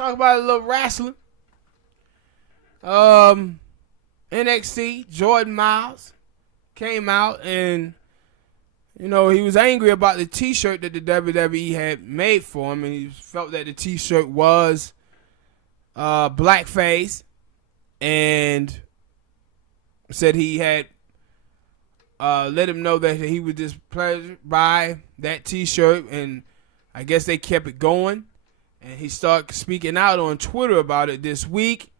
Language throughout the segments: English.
talk about a little wrestling. NXT, Jordan Myles came out and, he was angry about the T-shirt that the WWE had made for him, and he felt that the T-shirt was blackface, and said he had let him know that he was displeased by that T-shirt, and I guess they kept it going, and he started speaking out on Twitter about it this week,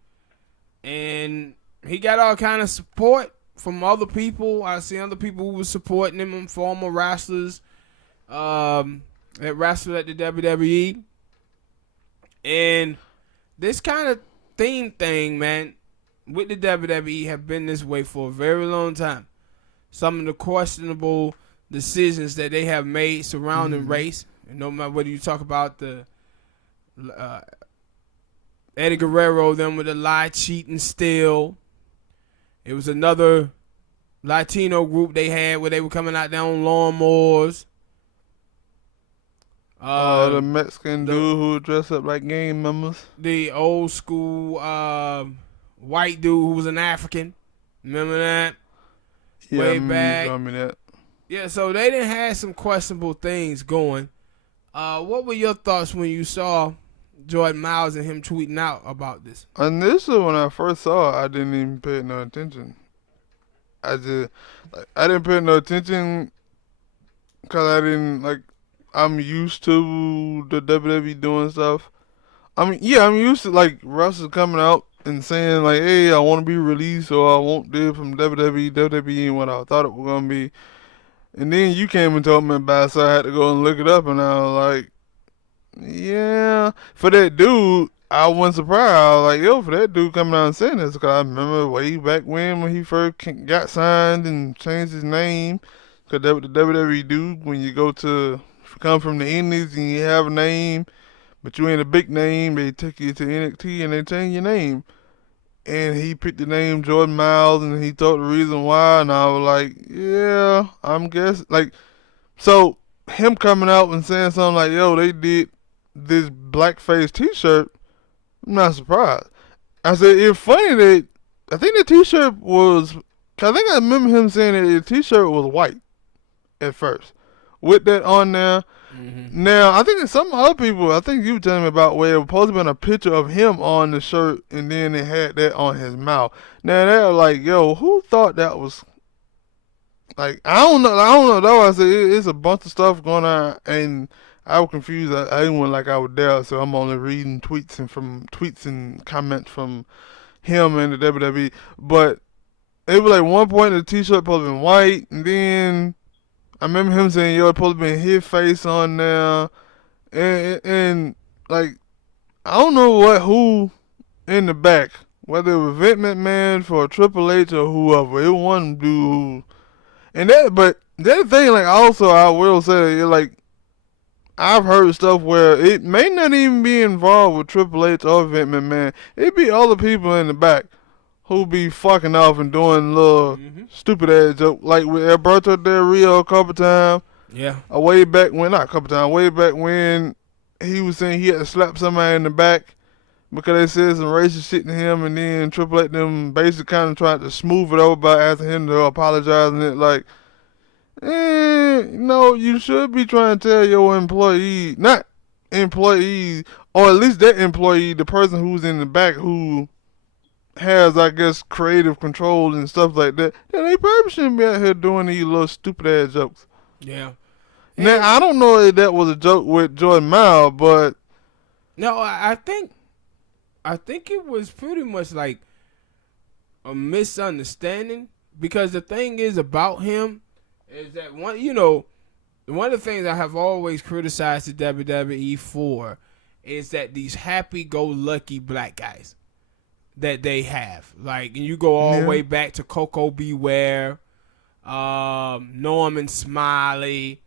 and he got all kind of support from other people. I see other people who were supporting him, former wrestlers that wrestled at the WWE, and this kind of theme thing, man, with the WWE have been this way for a very long time. Some of the questionable decisions that they have made surrounding race, and no matter whether you talk about the Eddie Guerrero, them with the lie, cheat, and steal. It was another Latino group they had where they were coming out there on lawnmowers. The Mexican dude who dressed up like gang members. The old school white dude who was an African. Remember that? Yeah, Way back. You told me that. Yeah, so they didn't have some questionable things going. What were your thoughts when you saw Jordan Myles and him tweeting out about this? Initially, when I first saw it, I didn't even pay no attention. I didn't pay no attention because I'm used to the WWE doing stuff. I'm used to wrestlers coming out and saying hey, I want to be released or I want this from WWE. WWE ain't what I thought it was gonna be. And then you came and told me about it, so I had to go and look it up, and I was like, yeah, for that dude, I wasn't surprised. I was like, yo, for that dude coming out and saying this, because I remember way back when he first got signed and changed his name, because that's what the WWE do when you come from the Indies and you have a name, but you ain't a big name, they take you to NXT and they change your name. And he picked the name Jordan Myles, and he told the reason why, and I was like, yeah, I'm guessing. So him coming out and saying something like, yo, they did this blackface T-shirt, I'm not surprised. I said, it's funny that I think the T-shirt was, I think I remember him saying that the T-shirt was white at first. With that on there. Mm-hmm. Now, I think some other people, I think you were telling me about where it was supposed to be a picture of him on the shirt and then they had that on his mouth. Now, they're like, yo, who thought that was, I don't know, though. I said, it's a bunch of stuff going on, and I was confused. I didn't want I was there, so I'm only reading tweets and comments from him and the WWE. But it was one point the T-shirt supposed to be white, and then I remember him saying, yo, it's supposed to be his face on there. And I don't know who in the back, whether it was Vince McMahon for Triple H or whoever. It was one dude who, but the other thing, also I will say, I've heard stuff where it may not even be involved with Triple H or Vince McMahon. It be other people in the back who be fucking off and doing little stupid ass jokes, like with Alberto Del Rio a couple times. Yeah. Way back when he was saying he had to slap somebody in the back because they said some racist shit to him, and then Triple H them basically kind of tried to smooth it over by asking him to apologize, and it you should be trying to tell your employee, not employees, or at least that employee, the person who's in the back who has, I guess, creative control and stuff like that, then they probably shouldn't be out here doing these little stupid ass jokes. Yeah. Now, I don't know if that was a joke with Jordan Myles, but no, I think it was pretty much a misunderstanding, because the thing is about him is that one of the things I have always criticized the WWE for is that these happy-go-lucky black guys that they have. You go all the way back to Coco Beware, Norman Smiley,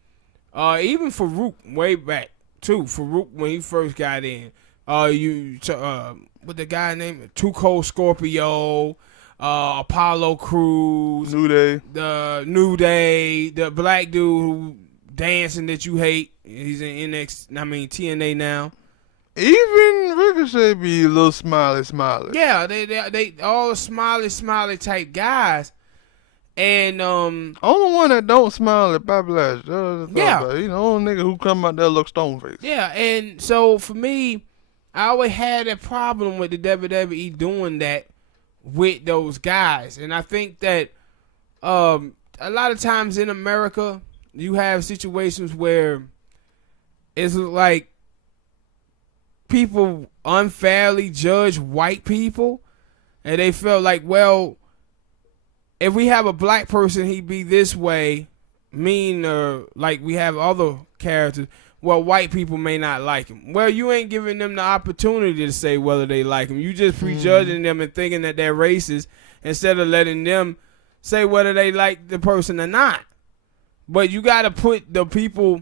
even Farouk way back too. Farouk when he first got in. What the guy named Too Cold Scorpio, Apollo Crews, the New Day, the black dude who dancing that you hate. He's in TNA now. Even should be a little smiley. Yeah, they all smiley type guys. And only one that don't smile at Bobby Lashley. Yeah. You know, only nigga who come out there look stone faced. Yeah, and so for me, I always had a problem with the WWE doing that with those guys. And I think that a lot of times in America, you have situations where it's like people unfairly judge white people, and they felt like, well, if we have a black person, he'd be this way, mean, or like we have other characters. Well, white people may not like him. Well, you ain't giving them the opportunity to say whether they like him. You just prejudging them and thinking that they're racist instead of letting them say whether they like the person or not. But you got to put the people,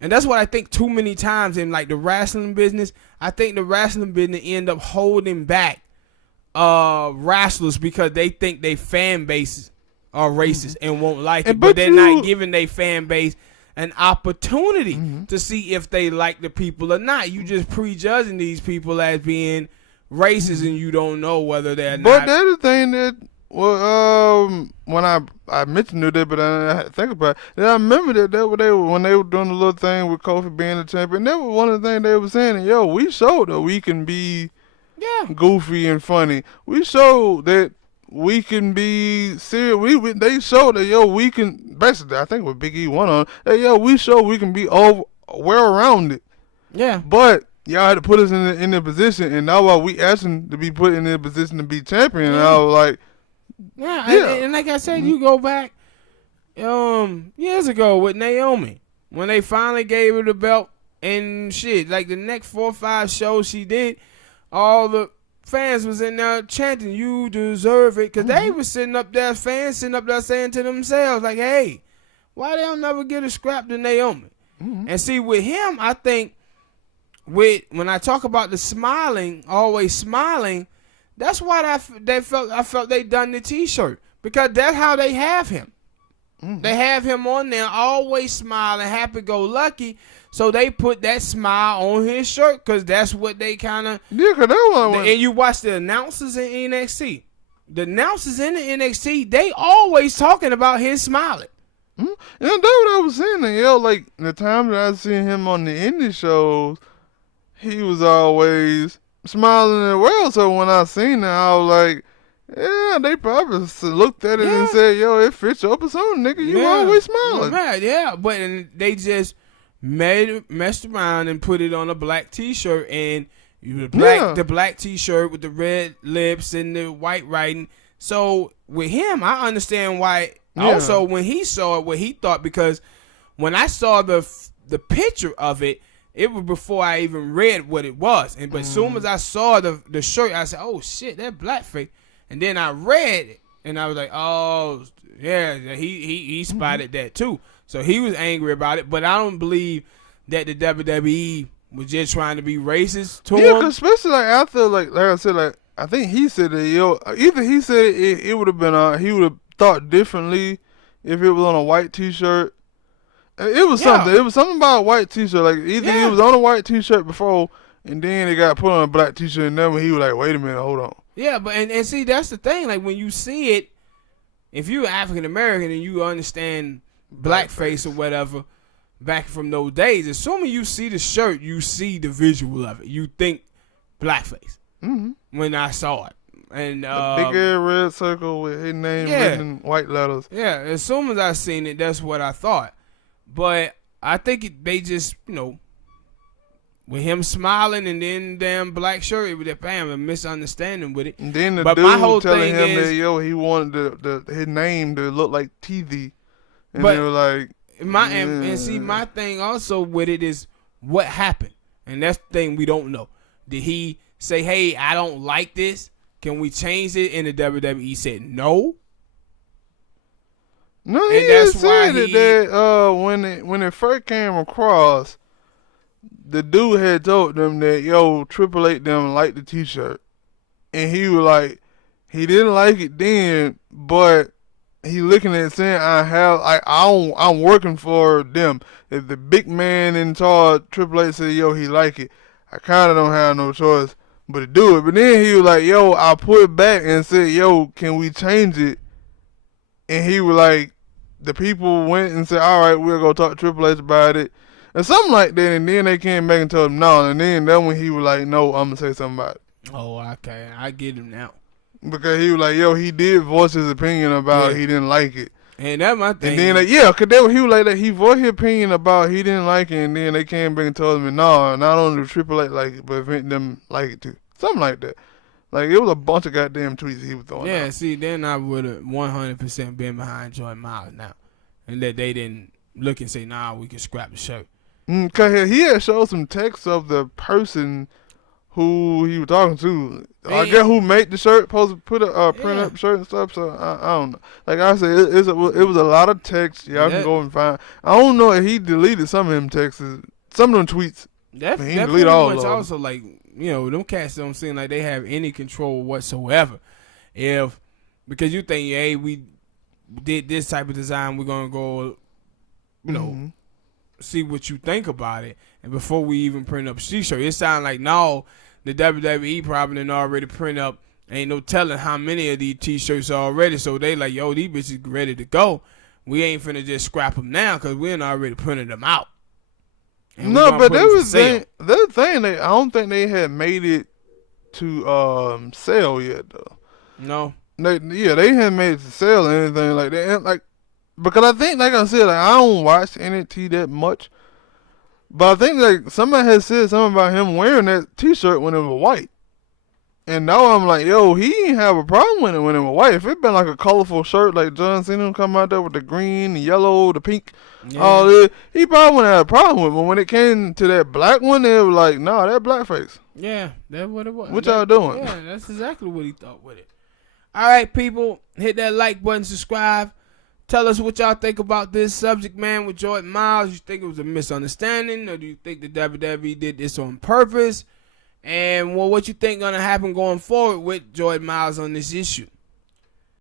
and that's what I think too many times in like the wrestling business. I think the wrestling business end up holding back wrestlers because they think they fan bases are racist and won't like it, but they're not giving their fan base an opportunity to see if they like the people or not. You just prejudging these people as being racist, and you don't know whether they're not. But the other thing that, when I mentioned it, but I had to think about it, I remember that when they were doing the little thing with Kofi being the champion, that was one of the things they were saying, yo, we showed that we can be goofy and funny. We showed that we can be serious. They showed that, yo, we can, basically, I think what Big E won on, that, yo, we showed we can be well around it. Yeah. But y'all had to put us in the position, and now while we asking to be put in the position to be champion, and I was like, and like I said, you go back years ago with Naomi, when they finally gave her the belt and shit, like the next 4 or 5 shows she did, all the fans was in there chanting, you deserve it, because they was sitting up there, fans sitting up there saying to themselves, like, hey, why they don't never get a scrap to Naomi? And see, with him, I think, when I talk about the smiling, always smiling, that's why I felt they done the T-shirt, because that's how they have him. They have him on there always smiling, happy-go-lucky, so they put that smile on his shirt because that's what they kind of... Yeah, because that one... And you watch the announcers in NXT. The announcers in the NXT, they always talking about his smiling. And that's what I was saying. Yo, like, the time that I seen him on the indie shows, he was always smiling as well. So when I seen that, I was like, yeah, they probably looked at it and said, yo, it fits your persona, nigga. You always smiling. Yeah, but they just messed around and put it on a black T-shirt, and the black T-shirt with the red lips and the white writing. So with him, I understand why. Also, when he saw it, what he thought, because when I saw the picture of it, it was before I even read what it was. But as soon as I saw the shirt, I said, oh shit, that blackface. And then I read it, and I was like, oh yeah, he spotted that too. So he was angry about it. But I don't believe that the WWE was just trying to be racist to him. Yeah, especially like after, like I said, like I think he said that, yo, either he said it would have been he would have thought differently if it was on a white T-shirt. It was something. It was something about a white T-shirt. Like either it was on a white T-shirt before, and then it got put on a black T-shirt, and then when he was like, wait a minute, hold on. Yeah, but and see, that's the thing. Like when you see it, if you're African American and you understand blackface or whatever back from those days, assuming you see the shirt, you see the visual of it. You think blackface. When I saw it. And a big ass red circle with his name written in white letters. Yeah, as soon as I seen it, that's what I thought. But I think they just, with him smiling and then damn black shirt, it was a misunderstanding with it. And then the but dude my whole telling thing him is, that, yo, he wanted his name to look like TV. And they were like... And see, my thing also with it is what happened. And that's the thing we don't know. Did he say, hey, I don't like this? Can we change it? And the WWE said no. No, he just said that when it first came across, the dude had told them that, yo, Triple H them liked the T-shirt. And he was like, he didn't like it then, but he looking at it saying, I'm working for them. If the big man in charge, Triple H, said, yo, he like it, I kind of don't have no choice but to do it. But then he was like, yo, I put back and said, yo, can we change it? And he was like, the people went and said, all right, we'll go talk to Triple H about it. And something like that. And then they came back and told him no. And then that's when he was like, no, I'm going to say something about it. Oh, okay. I get him now. Because he was like, yo, he did voice his opinion about he didn't like it. And that's my thing. And then, because he was like that. He voiced his opinion about he didn't like it. And then they came back and told him, no, not only the Triple H like it, but event them like it too. Something like that. Like, it was a bunch of goddamn tweets he was throwing out. See, then I would have 100% been behind Jordan Myles now. And that they didn't look and say, nah, we can scrap the shirt. Because he had showed some text of the person who he was talking to. I guess who made the shirt, supposed to put a print up shirt and stuff. So I don't know. Like I said, it was a lot of text. Y'all can go and find. I don't know if he deleted some of them texts, some of them tweets. That he deleted all of them. Also, like, them cats don't seem like they have any control whatsoever. Because you think, hey, we did this type of design, we're gonna go, see what you think about it. And before we even print up T-shirt, it sounds like no. The WWE probably didn't already print up. Ain't no telling how many of these T-shirts are already. So they like, yo, these bitches ready to go. We ain't finna just scrap them now because we ain't already printed them out. No, but there was the thing. I don't think they had made it to sale yet though. No. They hadn't made it to sale or anything like that. And, like, because I think, like I said, like, I don't watch NXT that much. But I think like somebody had said something about him wearing that T-shirt when it was white. And now I'm like, yo, he ain't have a problem with it when it was white. If it been like a colorful shirt like John Cena come out there with the green, the yellow, the pink, all that, he probably wouldn't have a problem with it. But when it came to that black one, it was like, nah, that blackface. Yeah, that's what it was. What y'all doing? Yeah, that's exactly what he thought with it. All right, people, hit that like button, subscribe. Tell us what y'all think about this subject, man, with Jordan Myles. You think it was a misunderstanding, or do you think the WWE did this on purpose? And what you think gonna happen going forward with Jordan Myles on this issue?